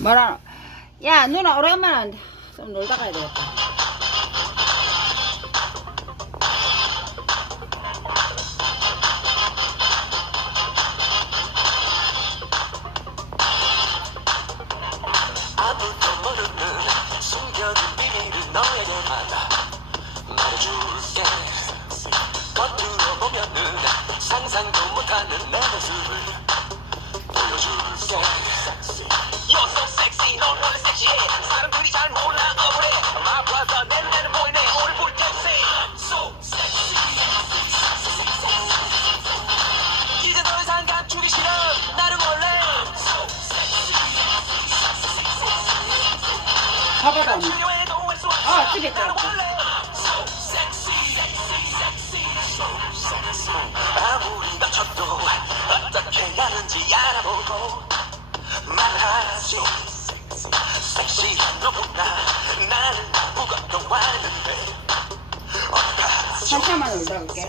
뭐라 야 누나 오랜만에 좀 놀다 가야 되겠다. 아무도 모르는 숨겨진 비밀을 너에게 말 잡아다 오니. 아, 집에 있다. 아무리 다쳐도 어떻게 하는지 알아보고 말하지 섹시한 너구나 나는 아무것도 아는데 잠깐만 올라올게.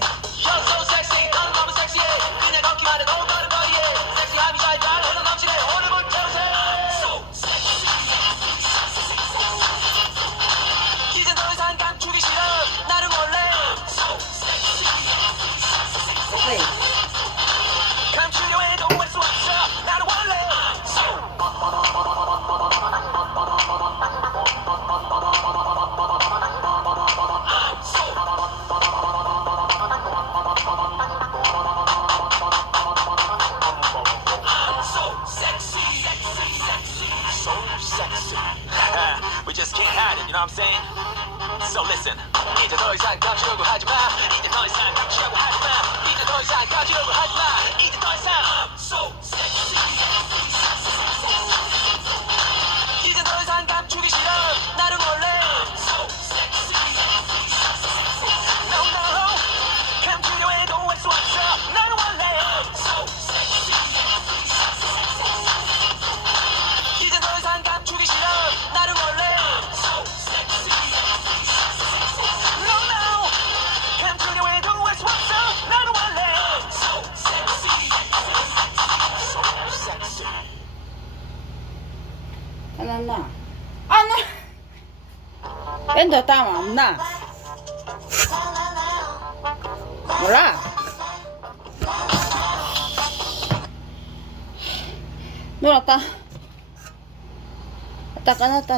You know what I'm saying? So listen. 이제 더 이상 감추려고 하지 마. 이제 더 이상 감추려고 하지 마. 안 나. 안 나. 엔더 땀 안 나. 몰라. 놀았다. 딱 안았다.